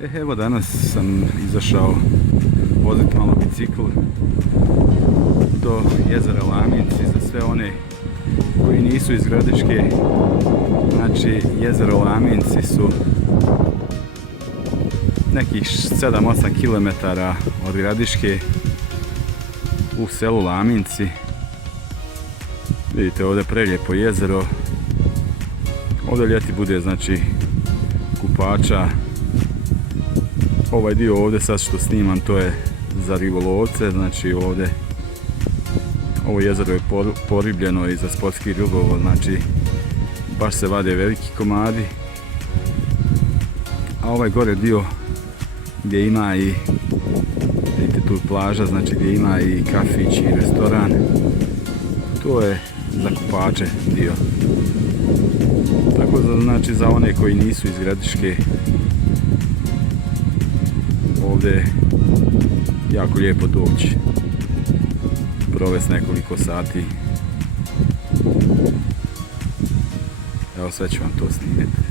Evo danas sam izašao voziti malo bicikl do jezera Laminci za sve one koji nisu iz Gradiške. Znači, jezero Laminci su nekih 7-8 km od Gradiške u selu Laminci. Vidite ovdje prelijepo jezero. Ovdje ljeti bude znači kupača. Ovaj dio ovdje sad što snimam to je za ribolovce, znači ovdje ovo jezero je poribljeno i za sportski ribolov, znači baš se vade veliki komadi. A ovaj gore dio gdje ima i, vidite tu plaža, znači gdje ima i kafić i restoran, to je za kupače dio. Tako da znači za one koji nisu iz Gradiške, ovdje je jako lijepo doći, provesti nekoliko sati. Evo sve ću vam to snimiti.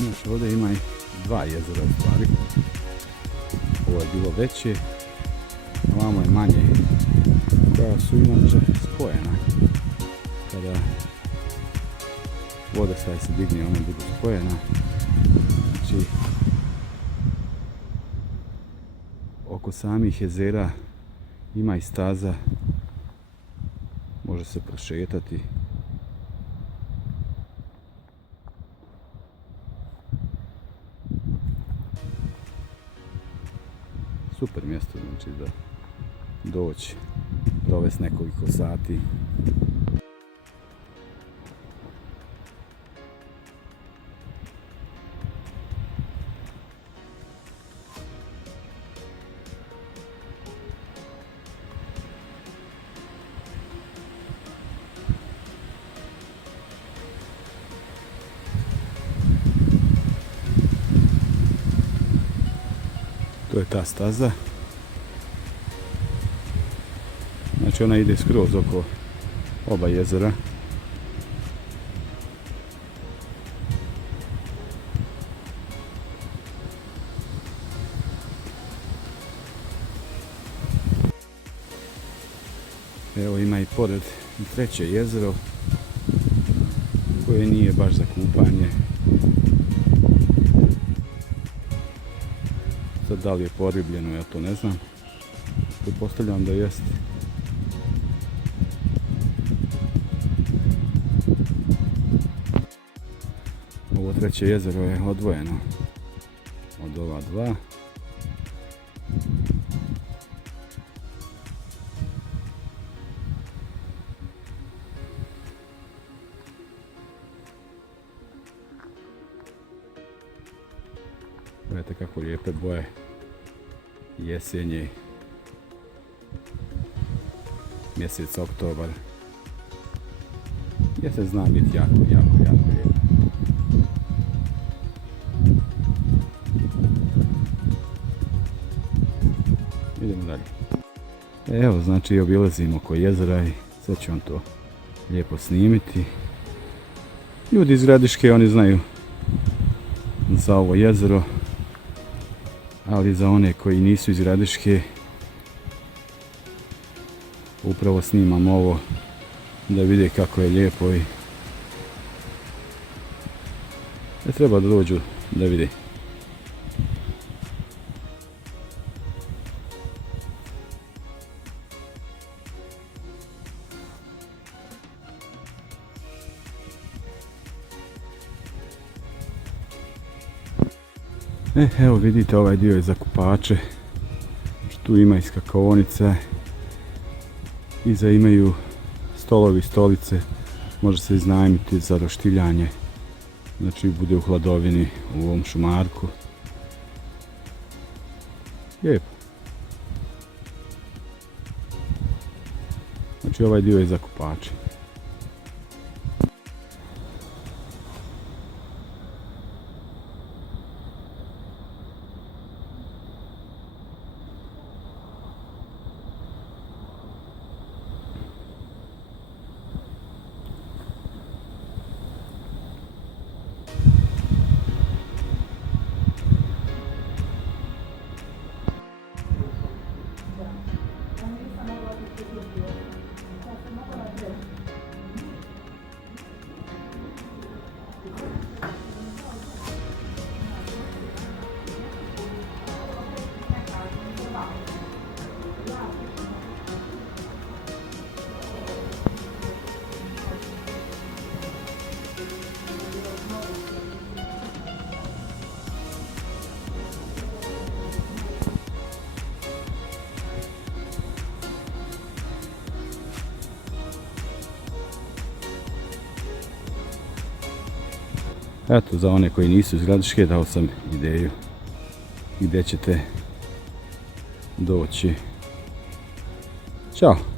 Znači ovdje ima i dva jezera u stvari. Ovo je bilo veće, a ovamo je manje, koja su inače spojena. Kada vodostaj se digne, one budu spojena. Znači, oko samih jezera ima i staza, može se prošetati. Super mjesto, znači da doći, provesti nekoliko sati. To je ta staza. Znači ona ide skroz oko oba jezera. Evo ima i pored treće jezero koje nije baš za kupanje. Sad da li je poribljeno, ja to ne znam. Pretpostavljam da jest. Ovo treće jezero je odvojeno od ova dva. Gledajte kako lijepe boje jesenje, mjesec oktobar. Jesen zna biti jako lijepo. Idemo dalje. Evo, znači obilazimo oko jezera i sad ću vam to lijepo snimiti. Ljudi iz Gradiške, oni znaju za ovo jezero, ali za one koji nisu iz Gradiške upravo snimam ovo da vide kako je lijepo i ne treba da dođu da vide. Evo vidite, ovaj dio je za kupače. Tu ima i skakaonice. Iza imaju stolovi, stolice. Može se iznajmiti za roštiljanje. Znači bude u hladovini u ovom šumarku. Lijepo. Znači ovaj dio je za kupače. Eto, za one koji nisu iz Gradiške dao sam ideju gdje ćete doći. Ćao!